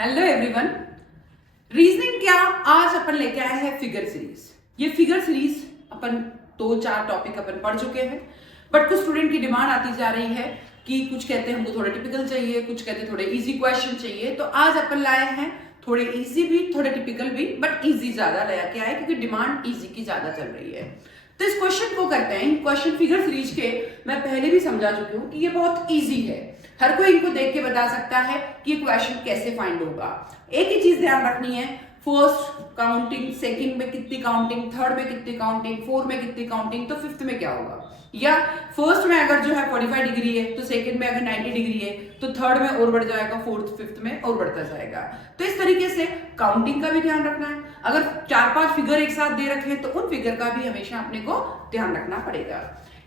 Hello everyone. Reasoning क्या आज अपन लेके आए हैं फिगर सीरीज। ये फिगर सीरीज अपन 2-4 टॉपिक अपन पढ़ चुके हैं, बट कुछ स्टूडेंट की डिमांड आती जा रही है कि कुछ कहते हैं हमको थोड़े टिपिकल चाहिए, कुछ कहते हैं थोड़े इजी क्वेश्चन चाहिए। तो आज अपन लाए हैं थोड़े इजी भी थोड़े टिपिकल भी, बट इजी ज्यादा लेके आए क्योंकि डिमांड इजी की ज्यादा चल रही है। तो इस क्वेश्चन को करते हैं। क्वेश्चन फिगर सीरीज के मैं पहले भी समझा चुकी हूँ कि ये बहुत इजी है, हर कोई इनको देख के बता सकता है कि ये क्वेश्चन कैसे फाइंड होगा। एक ही चीज ध्यान रखनी है, फर्स्ट काउंटिंग, सेकंड में कितनी काउंटिंग, थर्ड में कितनी काउंटिंग, फोर्थ में कितनी काउंटिंग, तो फिफ्थ में क्या होगा। या फर्स्ट में अगर जो है 45 डिग्री है तो सेकंड में अगर 90 डिग्री है तो थर्ड में और बढ़ जाएगा, फोर्थ फिफ्थ में और बढ़ता जाएगा। तो इस तरीके से काउंटिंग का भी ध्यान रखना है। अगर 4-5 फिगर एक साथ दे रखे हैं तो उन फिगर का भी हमेशा अपने को ध्यान रखना पड़ेगा।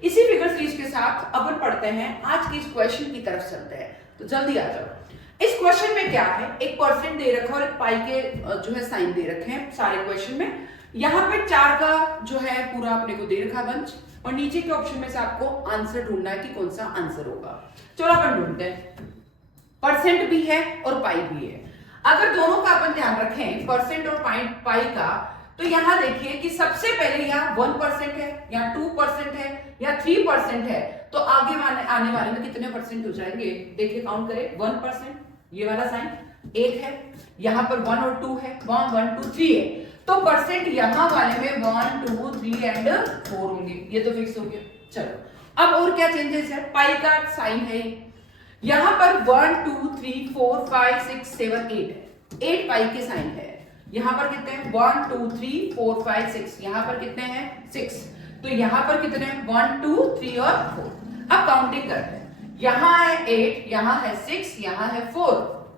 इसी फिगर सीरीज के साथ अपन पढ़ते हैं आज के इस क्वेश्चन की तरफ चलते हैं। तो जल्दी आ जाओ। इस क्वेश्चन में क्या है, एक परसेंट दे रखा और एक पाई के जो है साइन दे रखे हैं सारे क्वेश्चन में। यहाँ पे 4 का जो है पूरा अपने को दे रखा बंच, और नीचे के ऑप्शन में से आपको आंसर ढूंढना है कि कौन सा आंसर होगा। चलो अपन ढूंढते हैं। परसेंट भी है और पाई भी है। अगर दोनों का अपन ध्यान रखें, परसेंट और पाई का, तो यहां देखिए कि सबसे पहले यहाँ 1% है, यहाँ 2% है, या 3% है, तो आगे आने वाले में कितने परसेंट हो जाएंगे देखिए, काउंट करें। 1%, ये वाला साइन 1 है, यहाँ पर 1 और 2 है, 1 1 2 3 है, तो परसेंट यहाँ वाले में 1 2 3 एंड 4 होंगे। ये तो फिक्स हो गया। चलो अब और क्या चेंजेस है, पाई का साइन है, यहाँ पर 1 2 3 4 5 6 7 8 है, 8 पाई के साइन है। यहाँ पर कितने हैं 1 2 3 4 5 6, यहाँ पर कितने हैं 6, तो यहाँ पर कितने हैं 1 2 3 और 4। अब काउंटिंग करते हैं, यहाँ है 8, यहाँ है 6, यहाँ है 4,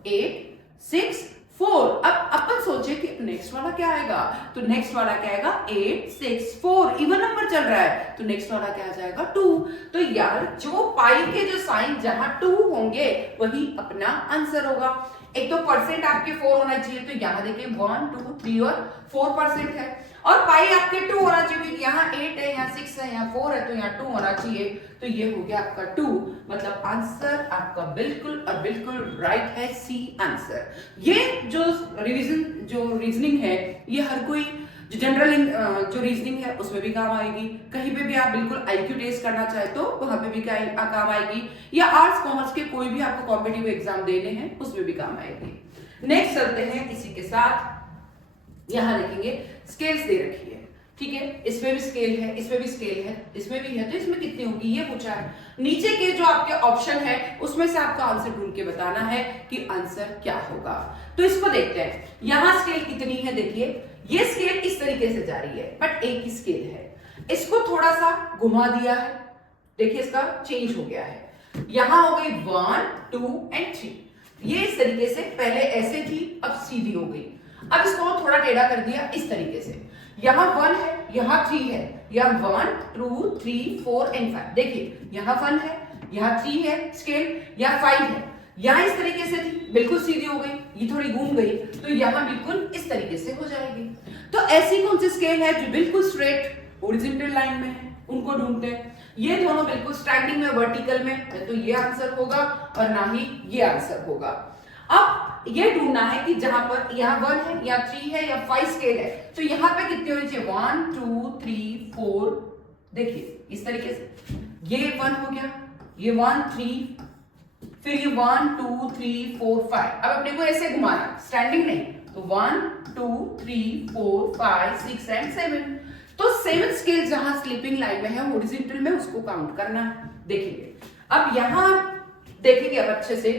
8 6 4। अब अपन सोचे कि नेक्स्ट वाला क्या आएगा, तो नेक्स्ट वाला क्या आएगा 8 6 4, इवन नंबर चल रहा है, तो नेक्स्ट वाला क्या आ जाएगा 2। तो यार जो पाई के जो साइन जहां 2 होंगे वही अपना आंसर होगा। एक तो परसेंट आपके 4 होना चाहिए, तो यहाँ देखिए 1 2 3 और 4% है, और पाई आपके 2 होना चाहिए, यहाँ 8 है, यहाँ 6 है, यहाँ 4 है, तो यहाँ 2 होना चाहिए, तो ये हो गया आपका 2। मतलब आंसर आपका बिल्कुल और बिल्कुल राइट है, सी आंसर। ये जो रीजनिंग है, ये हर कोई जो जनरल जो रीजनिंग है उसमें भी काम आएगी। कहीं पे भी आप बिल्कुल आईक्यू टेस्ट करना चाहे तो वहां पे भी काम आएगी, या आर्ट्स कॉमर्स के कोई भी आपको कॉम्पिटिटिव एग्जाम देने हैं उसमें भी काम आएगी। नेक्स्ट चलते हैं इसी के साथ। यहां देखेंगे स्केल्स दे रखी है, ठीक है, इसमें भी स्केल है, इसमें भी स्केल है, इसमें भी है, तो इसमें कितनी होगी ये पूछा है। नीचे के जो आपके ऑप्शन है उसमें से आपको आंसर ढूंढ के बताना है कि आंसर क्या होगा। तो इसको देखते हैं, यहां स्केल कितनी है, देखिए ये स्केल इस तरीके से जा रही है, बट एक ही स्केल है, इसको थोड़ा सा घुमा दिया है, देखिए इसका चेंज हो गया है, यहां हो गई 1 2 एंड 3, ये इस तरीके से पहले ऐसे थी अब सीधी हो गई। अब इसको थोड़ा टेढ़ा कर दिया इस तरीके से, यहां 1 है, यहां 3 है, यहां 1 2 3 4 एंड 5, देखिए यहां 1 है, यहां 3 है स्केल, यहां 5 है, यहां इस तरीके से थी बिल्कुल सीधी हो गई, ये थोड़ी घूम गई, तो यहां बिल्कुल इस तरीके से हो जाएगी। तो ऐसी कौन सी स्केल है जो बिल्कुल स्ट्रेट हॉरिजॉन्टल लाइन में है, उनको ढूंढते हैं। ये दोनों बिल्कुल स्टैंडिंग में वर्टिकल में, तो ये आंसर होगा और ना ही ये आंसर होगा। अब ये ढूंढना है कि जहां पर यहाँ 1 है, या 3 है, या 5 स्केल है, तो यहाँ पे कितनी होनी चाहिए 1 2 3 4, देखिए इस तरीके से, ये 1 हो गया, ये 1 3, फिर ये 1 2 3 4 5। अब अपने को ऐसे घुमाना, स्टैंडिंग नहीं, तो 1 2 3 4 5 6 एंड 7, तो 7 स्केल जहां स्लीपिंग लाइन में है हॉरिजॉन्टल में, उसको काउंट करना है। देखिए अब यहां देखेंगे अब अच्छे से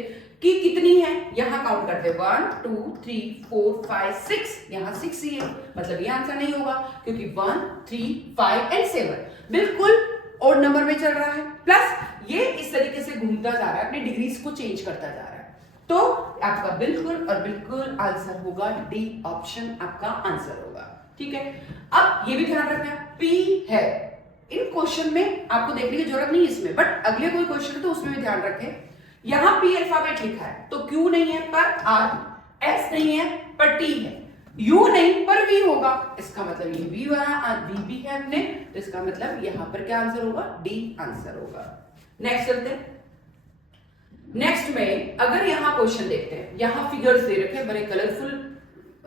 कि कितनी है, यहां काउंट करते हैं 1 2 3 4 5 6, यहां 6 ही है, मतलब ये आंसर नहीं होगा क्योंकि 1 3 5 एंड 7 बिल्कुल ऑड नंबर में चल रहा है, प्लस ये इस तरीके से घूमता जा रहा है, अपनी डिग्रीज को चेंज करता जा रहा है, तो आपका बिल्कुल और बिल्कुल आंसर होगा डी ऑप्शन, आपका आंसर होगा। ठीक है, अब ये भी ध्यान रखना है P है, इन क्वेश्चन में आपको देखने की जरूरत नहीं इसमें, बट अगले कोई क्वेश्चन तो उसमें भी ध्यान रखें। यहां P अल्फाबेट लिखा है तो Q नहीं है पर R, S नहीं है पर T है, U नहीं पर V होगा, इसका मतलब ये V वाला V भी है अपने, तो इसका मतलब यहां पर क्या आंसर होगा, डी आंसर होगा। नेक्स्ट चलते हैं। नेक्स्ट में अगर यहाँ क्वेश्चन देखते हैं, यहाँ फिगर्स दे रखे हैं, बड़े कलरफुल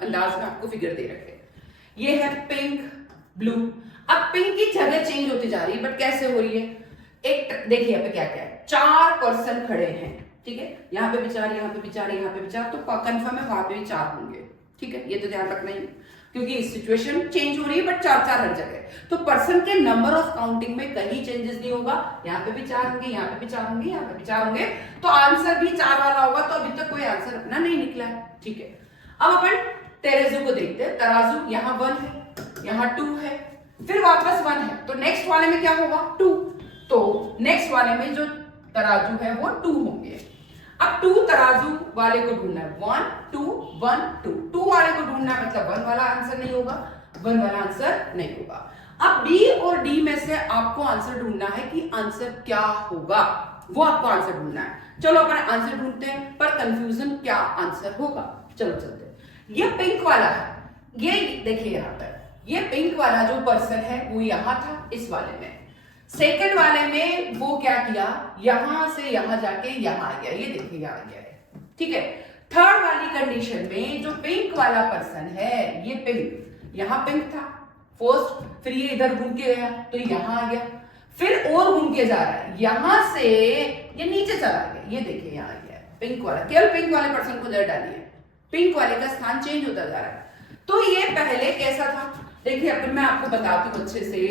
अंदाज में आपको फिगर दे रखे हैं। ये है पिंक, ब्लू। अब पिंक की जगह चेंज होती जा रही है, बट कैसे हो रही है? एक देखिए यहाँ पे क्या क्या है, 4 पर्सन खड़े हैं, ठीक है, यहाँ पे भी 4, यहाँ पे भी 4, यहाँ पे भी 4, तो कंफर्म है वहां पे भी 4 होंगे, ठीक है, ये तो ध्यान रखना ही, क्योंकि सिचुएशन चेंज हो रही है बट 4 हर जगह। तो पर्सन के नंबर ऑफ काउंटिंग में कहीं चेंजेस नहीं होगा, यहाँ पे भी 4 होंगे, यहाँ पे भी 4 होंगे, यहाँ पे भी 4 होंगे, तो आंसर भी 4 वाला होगा। तो अभी तक कोई आंसर अपना नहीं निकला है, ठीक है। अब अपन तराजू को देखते हैं। तराजू यहाँ 1 है, यहाँ 2 है, फिर वापस 1 है, तो नेक्स्ट वाले में क्या होगा? 2। तो नेक्स्ट वाले में जो तराजू है वो 2 होंगे। अब 2 तराजू वाले को ढूंढना है, 1 2 1 2, 2 वाले को ढूंढना है, मतलब 1 वाला आंसर नहीं होगा, 1 वाला आंसर नहीं होगा। अब बी और डी में से आपको आंसर ढूंढना है कि आंसर क्या होगा, वो आपको आंसर ढूंढना है। चलो अपन आंसर ढूंढते हैं, पर कंफ्यूजन क्या आंसर होगा, चलो चलते हैं। ये पिंक वाला है, ये देखिए यहाँ पर, ये पिंक वाला जो पर्सन है वो यहाँ था इस वाले में। सेकंड वाले में वो क्या किया, यहां से यहां जाके यहां आ गया, ये देखिए यहां आ गया है, ठीक है। थर्ड वाली कंडीशन में जो पिंक वाला पर्सन है, ये पिंक, यहां पिंक था फर्स्ट, फिर ये इधर घूम के गया तो यहां आ गया, फिर और घूम के जा रहा है, यहां से ये नीचे चला गया, ये देखिए यहां आ गया पिंक वाला। केवल पिंक वाले पर्सन को इधर डालिए, पिंक वाले का स्थान चेंज होता जा रहा है। तो ये पहले कैसा था, देखिए अब मैं आपको बताती हूं अच्छे से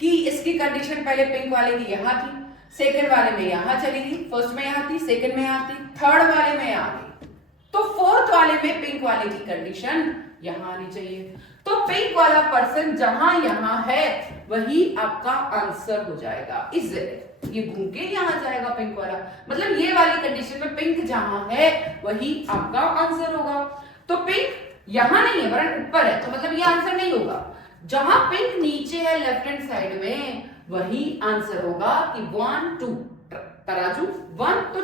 कि इसकी कंडीशन पहले पिंक वाले की यहां थी, सेकंड वाले में यहां चली गई, फर्स्ट में यहां थी, सेकंड में यहां थी, थर्ड वाले में यहां थी, तो फोर्थ वाले में पिंक वाले की कंडीशन यहां आनी चाहिए। तो पिंक वाला पर्सन जहां यहां है वही आपका आंसर हो जाएगा। इस जगह ये घूम के यहां जाएगा पिंक वाला, मतलब ये वाली कंडीशन में पिंक जहां है वही आपका आंसर होगा। तो पिंक यहां नहीं है वरन ऊपर है, तो मतलब ये आंसर नहीं होगा। जहां पिंक नीचे है लेफ्ट हैंड साइड में वही आंसर होगा कि 1 2 तराजू 1 तो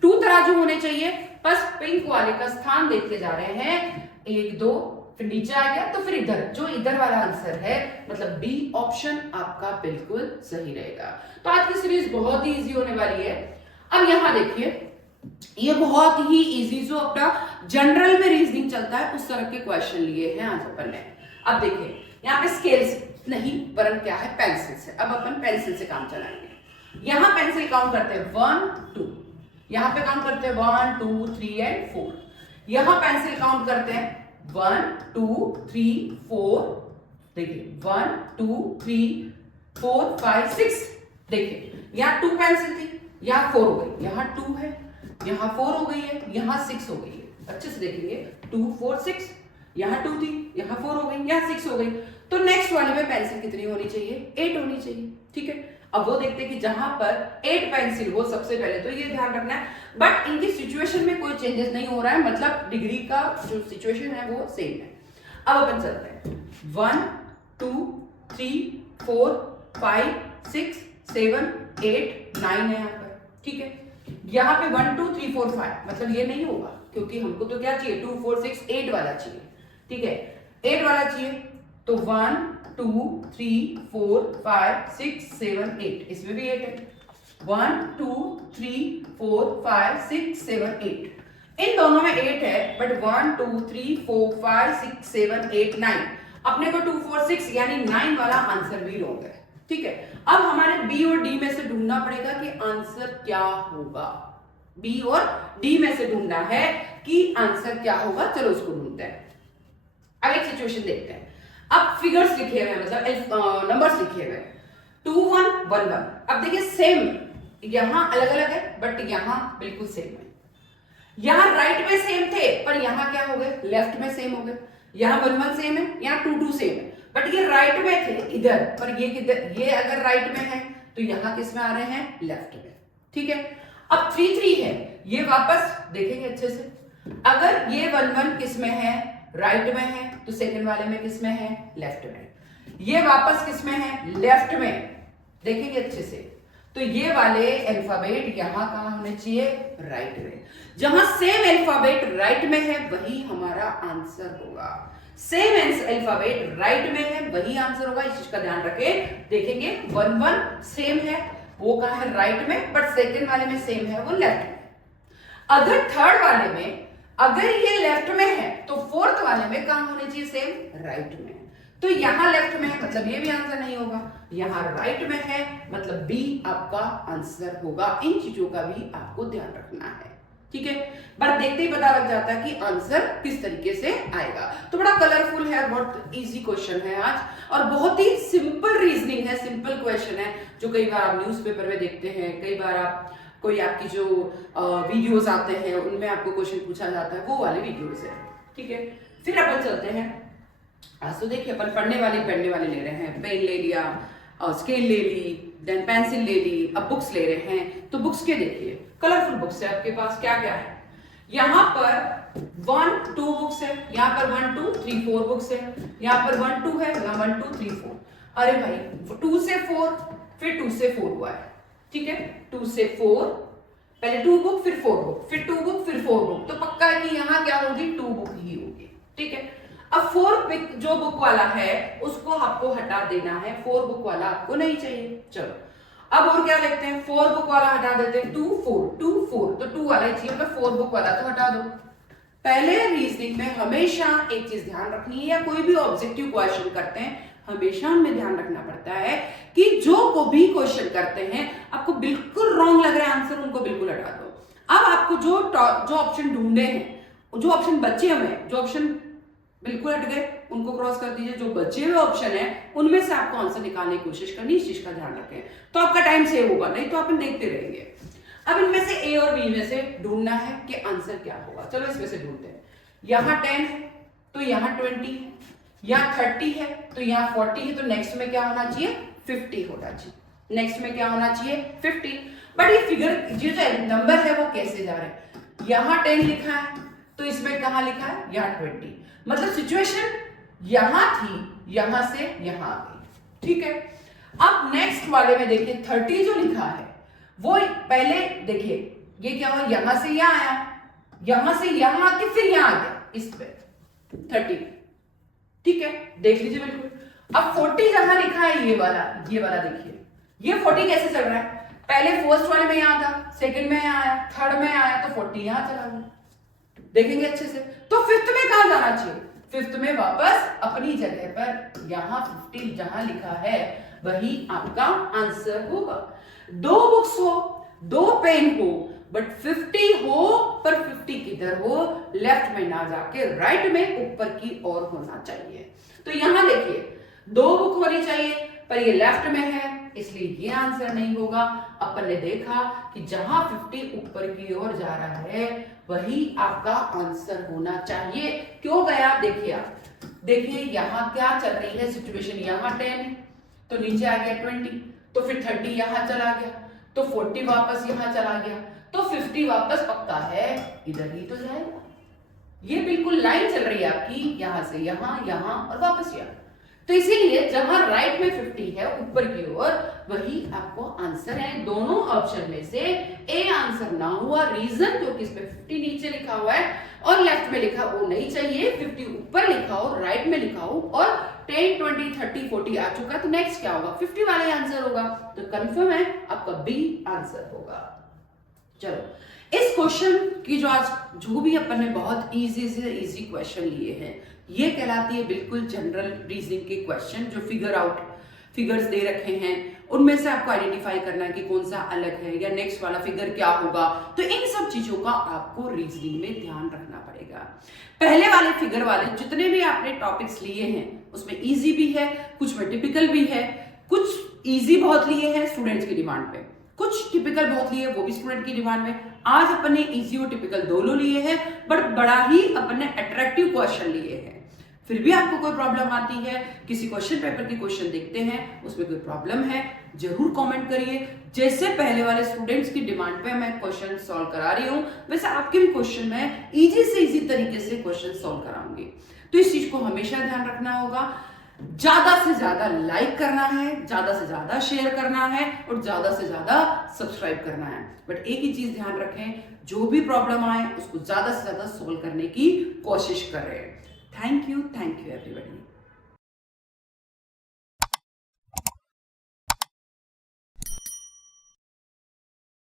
2 तराजू होने चाहिए, बस पिंक वाले का स्थान देखते जा रहे हैं, 1 2 फिर नीचे आ गया, तो फिर इधर जो इधर वाला आंसर है, मतलब बी ऑप्शन आपका बिल्कुल सही रहेगा। तो आज की सीरीज बहुत ही इजी होने वाली है। अब यहां देखिए, ये बहुत ही इजी जो अपना जनरल में रीजनिंग चलता है उस तरह के क्वेश्चन लिए हैं आज अपन ने। अब देखिए यहाँ पे स्केल से नहीं वरन क्या है, पेंसिल से। अब अपन पेंसिल से काम चलाएंगे। यहाँ पेंसिल काउंट करते हैं 1 2, यहाँ पे काउंट करते हैं 1 2 3 एंड 4। यहाँ पेंसिल काउंट करते हैं 1 2 3 4, देखिए 1 2 3 4 5 6, देखिए यहाँ 2 पेंसिल थी, यहाँ 4 हो गई, यहाँ 2 है, यहाँ 4 हो गई है, यहाँ 6 हो गई है। अच्छे से देखेंगे 2 4 6, यहाँ 2 थी, यहाँ 4 हो गई, यहाँ 6 हो गई। तो नेक्स्ट वाले में पेंसिल कितनी होनी चाहिए? 8 होनी चाहिए, ठीक है। अब वो देखते हैं कि जहां पर 8 पेंसिल हो सबसे पहले, तो ये ध्यान रखना है, बट इनकी सिचुएशन में कोई चेंजेस नहीं हो रहा है, मतलब डिग्री का जो सिचुएशन है वो सेम है। अब अपन चलते हैं 1 2 3 4 5 6 7 8 9 है यहाँ पर, ठीक है। यहाँ पे 1 2 3 4 5, मतलब ये नहीं होगा, क्योंकि हमको तो क्या चाहिए, 2 4 6 8 वाला चाहिए, ठीक है, 8 वाला चाहिए। तो 1 2 3 4 5 6 7 8, इसमें भी 8 है, 1 2 3 4 5 6 7 8, इन दोनों में 8 है, बट 1 2 3 4 5 6 7 8 9, अपने को 2 4 6 यानी 9 वाला आंसर भी रॉन्ग है, ठीक है। अब हमारे बी और डी में से ढूंढना पड़ेगा कि आंसर क्या होगा। बी और डी में से ढूंढना है कि आंसर क्या होगा। चलो उसको ढूंढते हैं। अब एक सिचुएशन देखते हैं। अब फिगर्स लिखे हुए हैं, मतलब नंबर्स लिखे हुए हैं 2 1 1 1। अब देखिए सेम, यहां अलग अलग है बट यहां बिल्कुल सेम है। यहां राइट में सेम थे पर यहां क्या हो गए, लेफ्ट में सेम हो गए। यहां 1 1 सेम है, यहां 2 2 सेम है, बट ये राइट में थे इधर, पर ये किधर, ये अगर राइट में है तो यहां किस में आ रहे हैं, लेफ्ट में, ठीक है। अब 3 3 है, ये वापस देखेंगे अच्छे से, अगर ये 1 1 किस में है, राइट में है, तो सेकंड वाले में किस में है, लेफ्ट में। ये वापस किस में है, लेफ्ट में, देखेंगे अच्छे से, तो ये वाले अल्फाबेट यहां कहां होने चाहिए, राइट में। जहां सेम अल्फाबेट राइट में है वही हमारा आंसर होगा। सेम अल्फाबेट राइट में है वही आंसर होगा, इस चीज का ध्यान रखें। देखेंगे 1 1 सेम है, वो कहां है, राइट में, बट सेकंड वाले में सेम है, वो लेफ्ट में। अगर थर्ड वाले में अगर ये लेफ्ट में है तो फोर्थ वाले में कहां होने चाहिए, सेम राइट में। तो यहां लेफ्ट में है मतलब ये भी आंसर नहीं होगा, यहां राइट में है मतलब बी आपका आंसर होगा। इन चीजों का भी आपको ध्यान रखना है, ठीक है। पर देखते ही पता लग जाता है कि आंसर किस तरीके से आएगा। तो बड़ा कलरफुल है, बहुत इजी क्वेश्चन है आज, और बहुत ही सिंपल रीजनिंग है, सिंपल क्वेश्चन है, जो कई बार आप न्यूज़पेपर में देखते हैं, कई बार आप कोई आपकी जो वीडियोस आते हैं उनमें आपको क्वेश्चन पूछा जाता है, वो वाले वीडियोस है, ठीक है। फिर अपन चलते हैं आज। तो देखिए अपन पढ़ने वाले ले रहे हैं, पेन ले लिया, स्केल ले ली, देन पेंसिल ले ली, अब बुक्स ले रहे हैं। तो बुक्स के देखिए कलरफुल बुक्स है आपके पास, क्या क्या है यहाँ पर 1 2 बुक्स है, यहाँ पर 1 2 3 4 बुक्स है, यहाँ पर 1 2 है, यहाँ 1 2 3 4। अरे भाई 2 से 4 फिर 2 से 4 हुआ है, ठीक है। 2 से 4 पहले 2 बुक फिर 4 बुक फिर 2 बुक फिर 4 बुक, तो पक्का है कि यहाँ क्या होगी, 2 बुक ही होगी, ठीक है। अब 4 जो बुक वाला है उसको आपको हटा देना है, 4 बुक वाला आपको नहीं चाहिए। चलो अब और क्या लिखते हैं, 4 बुक वाला हटा देते हैं, 2 4 तो 2 वाला ही चाहिए, तो 4 बुक वाला तो हटा दो। पहले रीजनिंग में हमेशा एक चीज ध्यान रखनी है, या कोई भी ऑब्जेक्टिव क्वेश्चन करते हैं हमेशा हमें ध्यान रखना पड़ता है कि जो को भी क्वेश्चन करते हैं आपको बिल्कुल रॉन्ग लग रहा है आंसर, उनको बिल्कुल हटा दो। अब आपको जो ऑप्शन ढूंढे हैं, जो ऑप्शन बचे हुए हैं, जो ऑप्शन बिल्कुल हट गए उनको क्रॉस कर दीजिए, जो बचे हुए ऑप्शन है उनमें से आपको आंसर निकालने की कोशिश करनी, इस चीज का ध्यान रखें, तो आपका टाइम सेव होगा, नहीं तो अपन देखते रहेंगे। अब इनमें से ए और बी में से ढूंढना है कि आंसर क्या होगा। चलो इसमें से ढूंढते हैं। यहाँ 10 है तो यहाँ 20 है, यहाँ 30 है तो यहाँ 40 है, तो नेक्स्ट में क्या होना चाहिए, 50 होना चाहिए। नेक्स्ट में क्या होना चाहिए, 50। बट ये फिगर जो नंबर है वो कैसे जा रहे हैं, यहाँ 10 लिखा है तो इसमें कहाँ लिखा है, यहाँ 20, मतलब सिचुएशन यहां थी, यहां से यहां आ गई, ठीक है। अब नेक्स्ट वाले में देखिए 30 जो लिखा है वो पहले देखिए ये क्या हुआ, यहां से यहां आया, यहां से यहां आके फिर यहां आ गया, इस पे 30, ठीक है, देख लीजिए बिल्कुल। अब 40 जहां लिखा है ये वाला देखिए, ये 40 कैसे चल रहा है, पहले फर्स्ट वाले में यहां था, सेकंड में यहां आया, थर्ड में आया, तो 40 यहां चला गया, देखेंगे अच्छे से। तो फिफ्थ में कहां जाना चाहिए, फिफ्थ में वापस अपनी जगह पर, यहां 50 जहां लिखा है वही आपका आंसर होगा। 2 बुक्स हो, 2 पेन हो, बट 50 हो, पर 50 किधर हो, लेफ्ट में ना जाके राइट में ऊपर की ओर होना चाहिए। तो यहां देखिए 2 बुक होनी चाहिए, पर ये लेफ्ट में है इसलिए ये आंसर नहीं होगा। अपन ने देखा कि जहां 50 ऊपर की ओर जा रहा है वही आपका आंसर होना चाहिए। क्यों गया देखिए, आप देखिए यहां क्या चल रही है सिचुएशन, यहां 10 तो नीचे आ गया 20, तो फिर 30 यहां चला गया, तो 40 वापस यहां चला गया, तो 50 वापस पक्का है इधर ही तो जाएगा। ये बिल्कुल लाइन चल रही है आपकी, यहां से यहां, यहां और वापस यहां। तो इसीलिए जहां राइट में 50 है ऊपर की ओर वही आपको आंसर है। दोनों ऑप्शन में से ए आंसर ना हुआ, रीजन क्योंकि इसमें 50 नीचे लिखा हुआ है और लेफ्ट में लिखा वो नहीं चाहिए, 50 ऊपर लिखा हो, राइट में लिखा हो और 10 20 30 40 आ चुका, तो नेक्स्ट क्या होगा, 50 वाला ही आंसर होगा। तो कंफर्म है आपका बी आंसर होगा। चलो इस क्वेश्चन की जो भी अपन ने बहुत इजी से इजी क्वेश्चन लिए हैं, ये कहलाती है बिल्कुल जनरल रीजनिंग के क्वेश्चन, जो फिगर्स दे रखे हैं उनमें से आपको आइडेंटिफाई करना है कि कौन सा अलग है या नेक्स्ट वाला फिगर क्या होगा। तो इन सब चीजों का आपको रीजनिंग में ध्यान रखना पड़ेगा। पहले वाले फिगर वाले जितने भी आपने टॉपिक्स लिए हैं उसमें इजी भी है, कुछ में टिपिकल भी है, कुछ इजी बहुत लिए हैं स्टूडेंट्स की डिमांड पे, कुछ टिपिकल बहुत लिए वो भी स्टूडेंट की डिमांड में। आज अपन ने इजी और टिपिकल दोनों लिए हैं, बट बड़ा ही अपन ने अट्रैक्टिव क्वेश्चन लिए हैं। फिर भी आपको कोई प्रॉब्लम आती है, किसी क्वेश्चन पेपर की क्वेश्चन देखते हैं उसमें कोई प्रॉब्लम है, जरूर कमेंट करिए। जैसे पहले वाले स्टूडेंट्स की डिमांड पे मैं क्वेश्चन सॉल्व करा रही हूं, वैसे आपके भी क्वेश्चन में इजी से इजी तरीके से क्वेश्चन सॉल्व कराऊंगी। तो इस चीज को हमेशा ध्यान रखना होगा, ज्यादा से ज्यादा लाइक करना है, ज्यादा से ज्यादा शेयर करना है और ज्यादा से ज्यादा सब्सक्राइब करना है। बट एक ही चीज ध्यान रखें, जो भी प्रॉब्लम आए उसको ज्यादा से ज्यादा सोल्व करने की कोशिश करें। Thank you everybody.